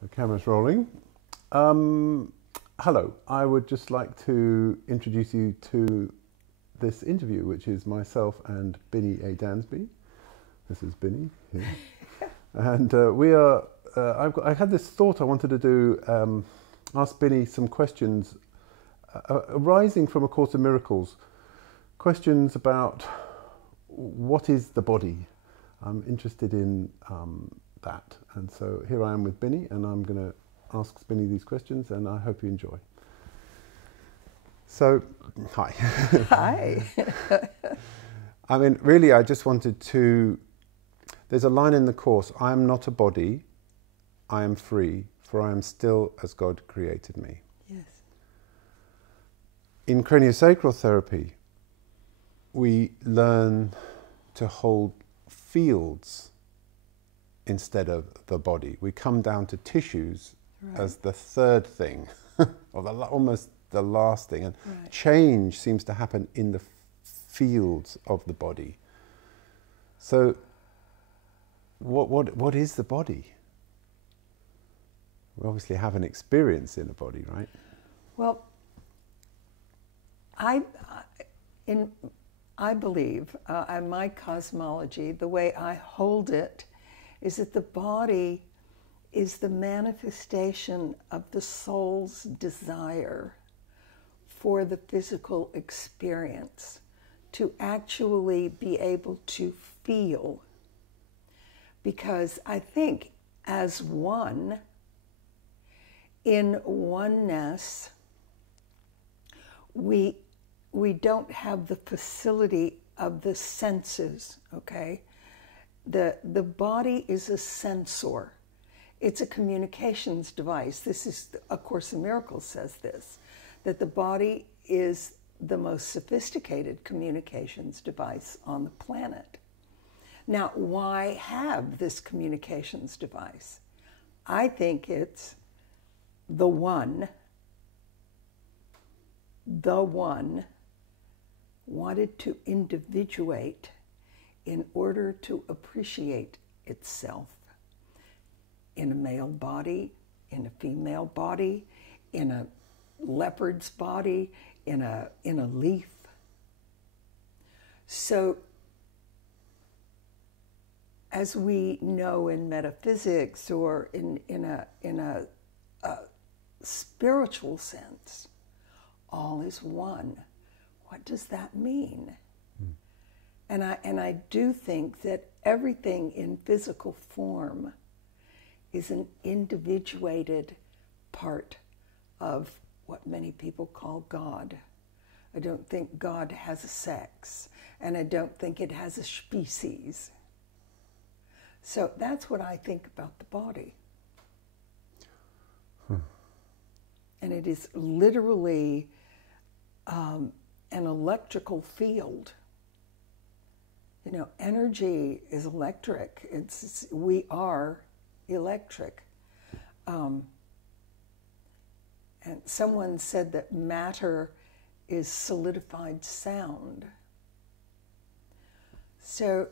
The camera's rolling. Hello, I would just like to introduce you to this interview, which is myself and Binnie A. Dansby. This is Binnie here. And I had this thought I wanted to do, ask Binnie some questions arising from A Course in Miracles. Questions about what is the body. I'm interested in that. And so here I am with Binnie, and I'm going to ask Binnie these questions, and I hope you enjoy. So, hi. Hi. I mean, really, I just wanted to... There's a line in the Course, I am not a body, I am free, for I am still as God created me. Yes. In craniosacral therapy, we learn to hold fields instead of the body. We come down to tissues as the third thing, or almost the last thing. And change seems to happen in the fields of the body. So, what is the body? We obviously have an experience in a body, right? Well, I believe, in my cosmology, the way I hold it is that the body is the manifestation of the soul's desire for the physical experience, to actually be able to feel. Because I think as one, in oneness, we don't have the facility of the senses, okay? The body is a sensor. It's a communications device. This is, A Course in Miracles says this, that the body is the most sophisticated communications device on the planet. Now, why have this communications device? I think it's the one wanted to individuate in order to appreciate itself in a male body, in a female body, in a leopard's body, in a leaf. So, as we know in metaphysics or in a spiritual sense, all is one. What does that mean? And I do think that everything in physical form is an individuated part of what many people call God. I don't think God has a sex, and I don't think it has a species. So that's what I think about the body. And it is literally an electrical field. You know, energy is electric. We are electric. And someone said that matter is solidified sound. So,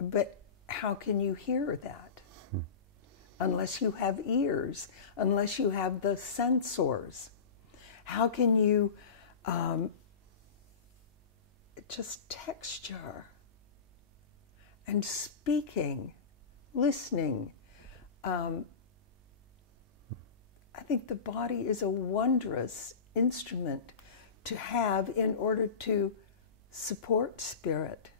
but how can you hear that? Unless you have ears, unless you have the sensors. How can you just texture and speaking, listening? I think the body is a wondrous instrument to have in order to support spirit.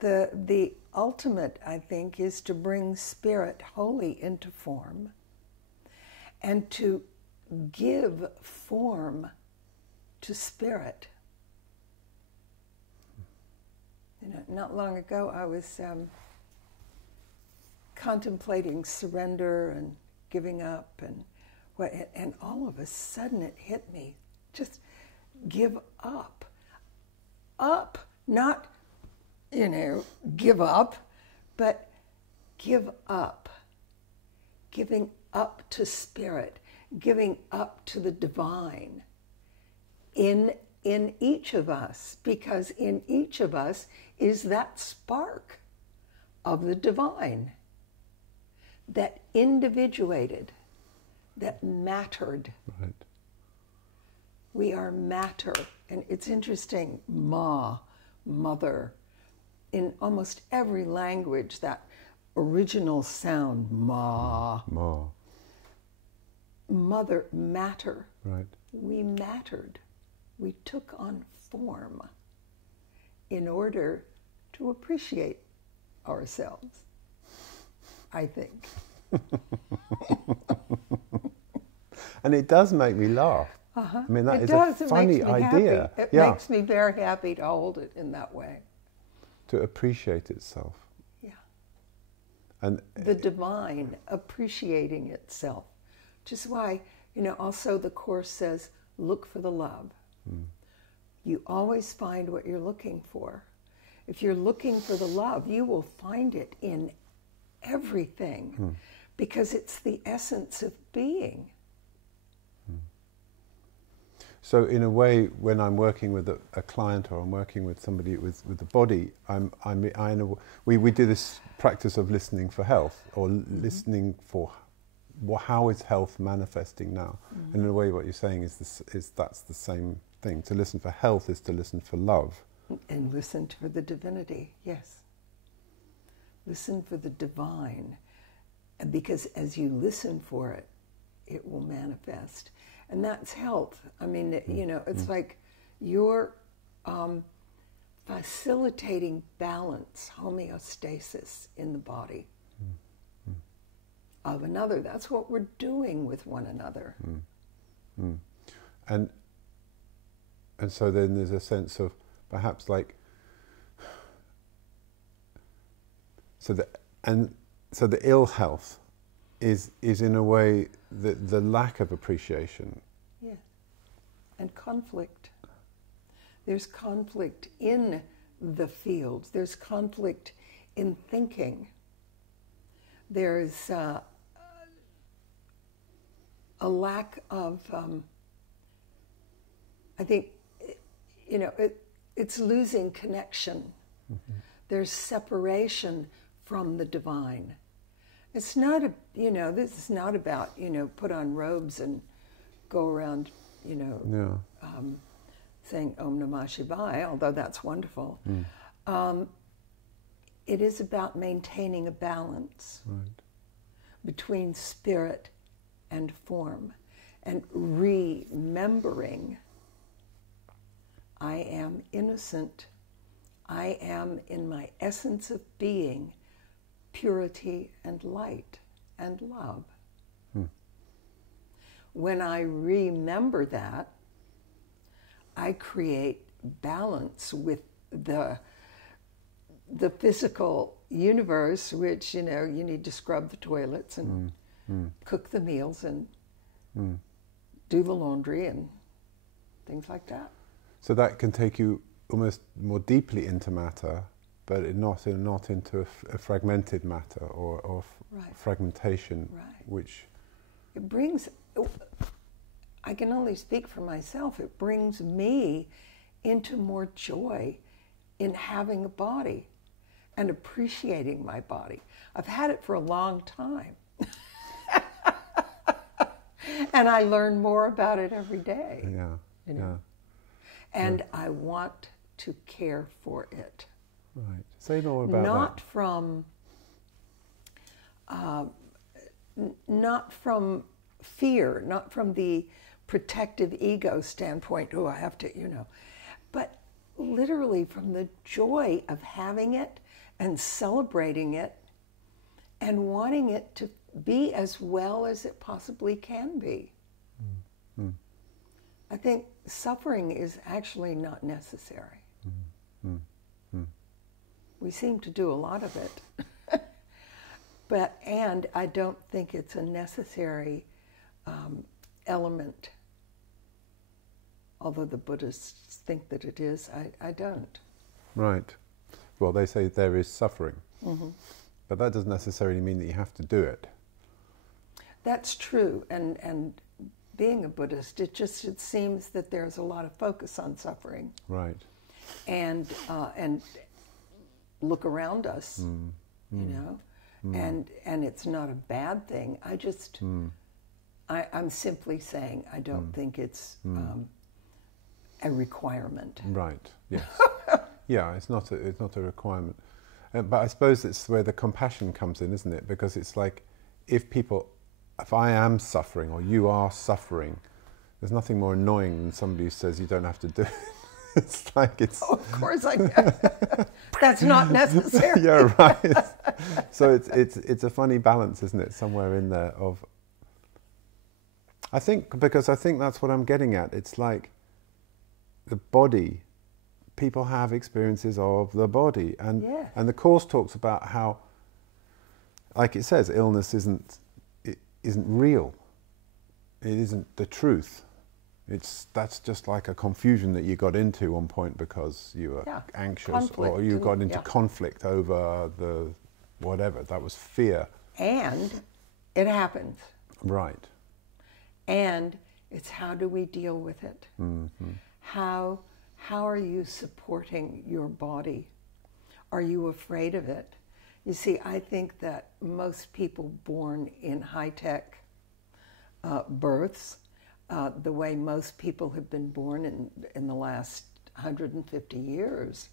The ultimate, I think, is to bring spirit wholly into form and to give form to spirit. You know, not long ago I was contemplating surrender and giving up, and all of a sudden it hit me. Just give up. Up, not, you know, give up, but give up. Giving up to spirit, giving up to the divine in each of us, because in each of us is that spark of the divine. that individuated, that mattered. Right. We are matter. And it's interesting, mother, in almost every language, that original sound, ma. Mother, matter. Right. We mattered. We took on form in order to appreciate ourselves, I think. And it does make me laugh. I mean, that is a funny idea. It makes me very happy to hold it in that way. To appreciate itself. Yeah. And the divine appreciating itself. Which is why, also the Course says, look for the love. You always find what you're looking for. If you're looking for the love, you will find it in everything, because it's the essence of being. So in a way, when I'm working with a client, or I'm working with somebody with the body, we do this practice of listening for health, or listening for how is health manifesting now. And in a way, what you're saying is that's the same thing. To listen for health is to listen for love. And listen for the divinity, yes. Listen for the divine. Because as you listen for it, it will manifest. And that's health. I mean, it's like you're facilitating balance, homeostasis in the body of another. That's what we're doing with one another. And so then there's a sense of perhaps like, so the ill health is in a way the lack of appreciation. Yeah. And conflict. There's conflict in the fields. There's conflict in thinking. There's a lack of, I think, it's losing connection. There's separation from the divine. It's not this is not about, put on robes and go around, saying Om Namah Shivaya, although that's wonderful. It is about maintaining a balance between spirit and form, and remembering I am innocent. I am in my essence of being, purity and light and love. When I remember that, I create balance with the physical universe, which, you need to scrub the toilets and cook the meals and do the laundry and things like that. So that can take you almost more deeply into matter, but not into a fragmented matter or fragmentation, which... It brings... I can only speak for myself. It brings me into more joy in having a body and appreciating my body. I've had it for a long time. And I learn more about it every day. And I want to care for it. Right. Say more about not that. Not from fear, not from the protective ego standpoint, I have to, but literally from the joy of having it and celebrating it and wanting it to be as well as it possibly can be. I think suffering is actually not necessary. We seem to do a lot of it. And I don't think it's a necessary element. Although the Buddhists think that it is, I don't. Right. Well, they say there is suffering. But that doesn't necessarily mean that you have to do it. That's true. And being a Buddhist, it seems that there's a lot of focus on suffering. Right. And look around us, and it's not a bad thing. I just, I'm simply saying I don't think it's a requirement. Right. Yes. Yeah. It's not a requirement. But I suppose it's where the compassion comes in, isn't it? Because it's like, if I am suffering or you are suffering, there's nothing more annoying than somebody who says you don't have to do it. It's like it's... Oh, of course I know. That's not necessary. Yeah, right. So it's a funny balance, isn't it? Somewhere in there of... I think that's what I'm getting at. It's like the body, people have experiences of the body. And the Course talks about how, like it says, illness isn't real. It isn't the truth. That's just like a confusion that you got into one point because you were anxious, conflict, or you got into conflict over the whatever. That was fear. And it happens. Right. And it's how do we deal with it? Mm-hmm. How are you supporting your body? Are you afraid of it? You see, I think that most people born in high-tech births, the way most people have been born in the last 150 years,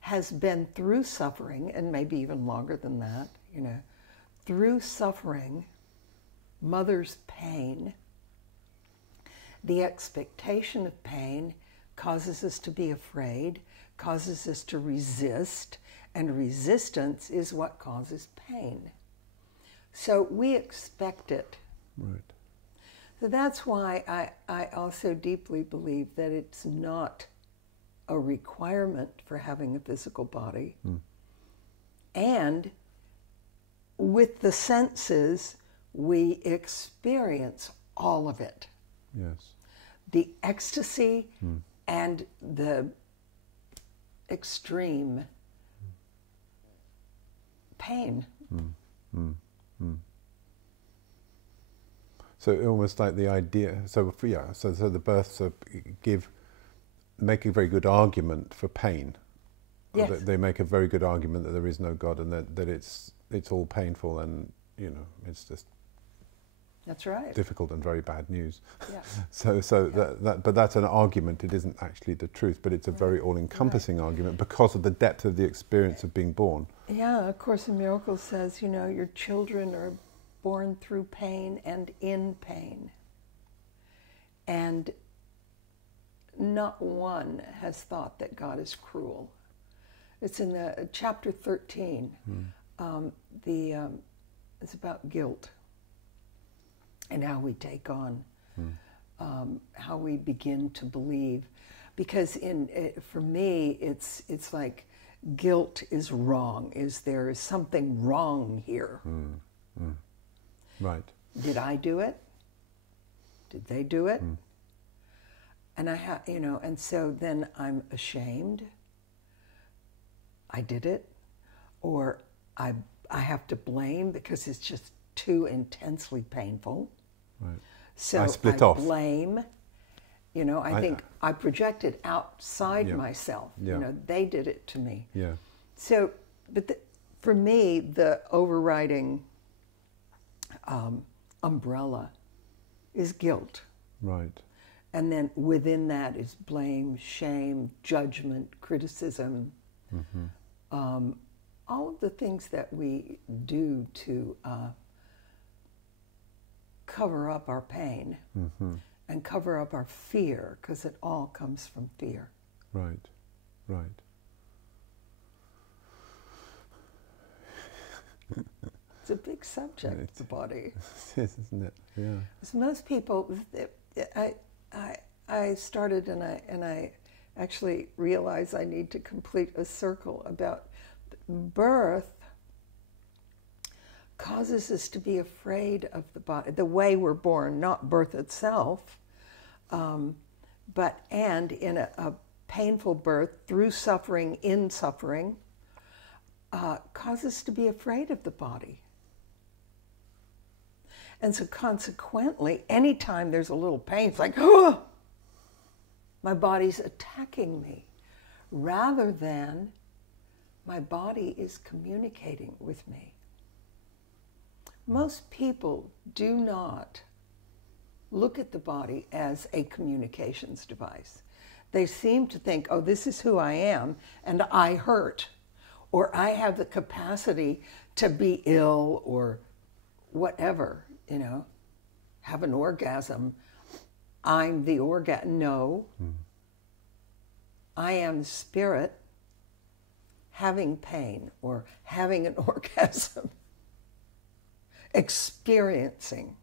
has been through suffering, and maybe even longer than that, through suffering, mother's pain. The expectation of pain causes us to be afraid, causes us to resist, and resistance is what causes pain. So we expect it. Right. So that's why I also deeply believe that it's not a requirement for having a physical body. And with the senses, we experience all of it. Yes. The ecstasy and the extreme pain. So almost like the idea. So the births make a very good argument for pain. Yes. They make a very good argument that there is no God and that it's all painful and it's just. That's right. Difficult and very bad news. Yeah. But that's an argument. It isn't actually the truth, but it's a very all-encompassing argument because of the depth of the experience of being born. Yeah, A Course in Miracles says, your children are born through pain and in pain. And not one has thought that God is cruel. It's in the chapter 13. It's about guilt. And how we take on, how we begin to believe, because for me it's like guilt is wrong. There is something wrong here? Right. Did I do it? Did they do it? And and so then I'm ashamed. I did it, or I have to blame because it's just too intensely painful. Right. So I split off. Blame. I think I projected outside myself. Yeah. They did it to me. Yeah. So, but for me, the overriding umbrella is guilt. Right. And then within that is blame, shame, judgment, criticism. All of the things that we do to cover up our pain and cover up our fear, because it all comes from fear. Right, right. It's a big subject, the body. It is, isn't it? Yeah. Because most people, I started and I actually realized I need to complete a circle about birth causes us to be afraid of the body, the way we're born, not birth itself, but in a painful birth, through suffering, in suffering, causes us to be afraid of the body. And so consequently, anytime there's a little pain, it's like, oh, my body's attacking me, rather than my body is communicating with me. Most people do not look at the body as a communications device. They seem to think, oh, this is who I am, and I hurt, or I have the capacity to be ill, or whatever, you know, have an orgasm. I'm the orgasm. No. I am the spirit having pain or having an orgasm, experiencing.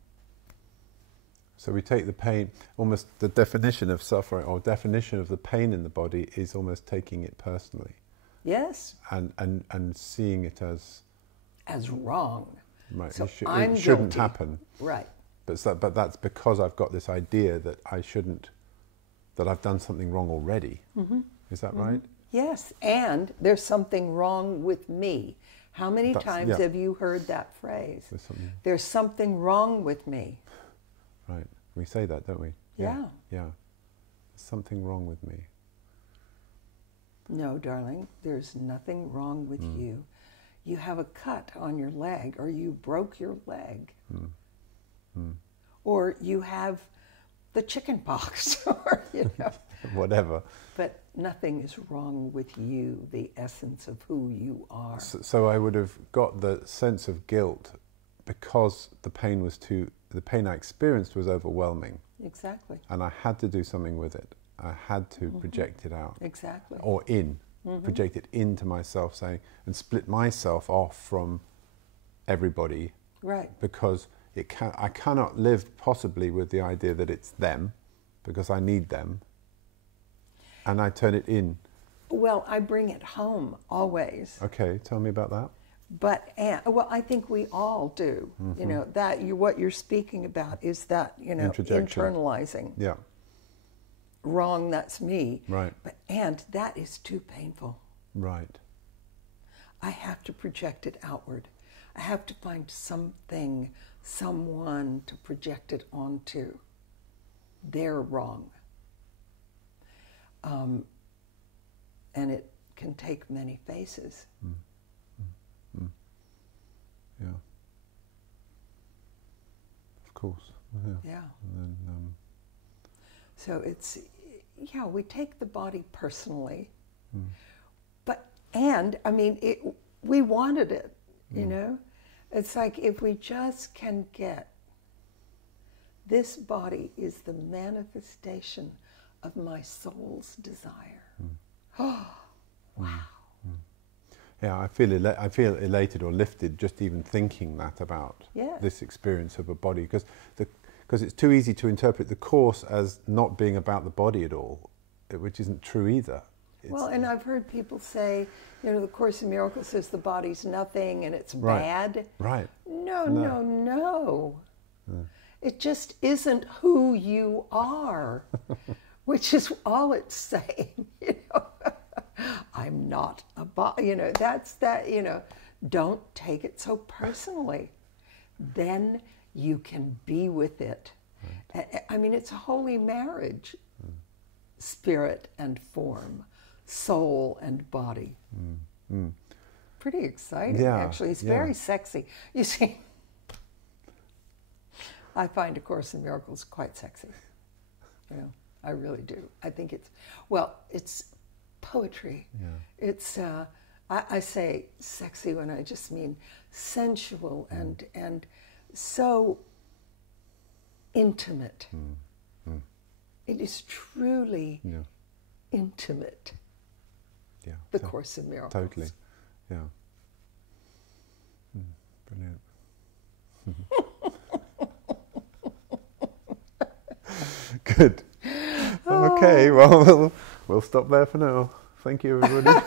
So we take the pain, almost the definition of suffering or definition of the pain in the body is almost taking it personally. Yes. And seeing it as wrong. Right. So it shouldn't happen. Right. But that's because I've got this idea that I shouldn't, that I've done something wrong already. Is that right? Yes, and there's something wrong with me. How many times have you heard that phrase? There's something wrong with me. Right. We say that, don't we? Yeah. Yeah. There's something wrong with me. No, darling, there's nothing wrong with you. You have a cut on your leg, or you broke your leg. Or you have the chicken pox, or, you know. Whatever. But nothing is wrong with you, the essence of who you are. So I would have got the sense of guilt because the pain I experienced was overwhelming. Exactly. And I had to do something with it. I had to project it out. Exactly. Or project it into myself, saying, and split myself off from everybody. Right. Because I cannot live possibly with the idea that it's them, because I need them. And I turn it in. Well, I bring it home always. Okay, tell me about that. But well, I think we all do. You know, that what you're speaking about is that, you know, internalizing. Yeah. Wrong, that's me. Right. And that is too painful. Right. I have to project it outward. I have to find something, someone to project it onto. They're wrong. And it can take many faces. Yeah. Of course. Yeah. And then, so it's, yeah, we take the body personally. And I mean, we wanted it, you know? It's like if we just can get, this body is the manifestation of my soul's desire. Oh, wow. Yeah, I feel elated or lifted just even thinking that about this experience of a body, because it's too easy to interpret the Course as not being about the body at all, which isn't true either. Well, and I've heard people say, you know, the Course in Miracles says the body's nothing and it's Right. bad. Right. No. It just isn't who you are, which is all it's saying, you know. I'm not a body, you know, that's that, you know. Don't take it so personally. Then you can be with it. Right. I mean, it's a holy marriage. Spirit and form, soul and body. Pretty exciting, actually. It's very sexy. You see, I find A Course in Miracles quite sexy. You know, I really do. I think it's poetry. Yeah. It's, I say sexy when I just mean sensual and so intimate. It is truly intimate. Yeah. The Course in Miracles. Totally. Yeah. Brilliant. Good. Okay, well, we'll stop there for now. Thank you, everybody.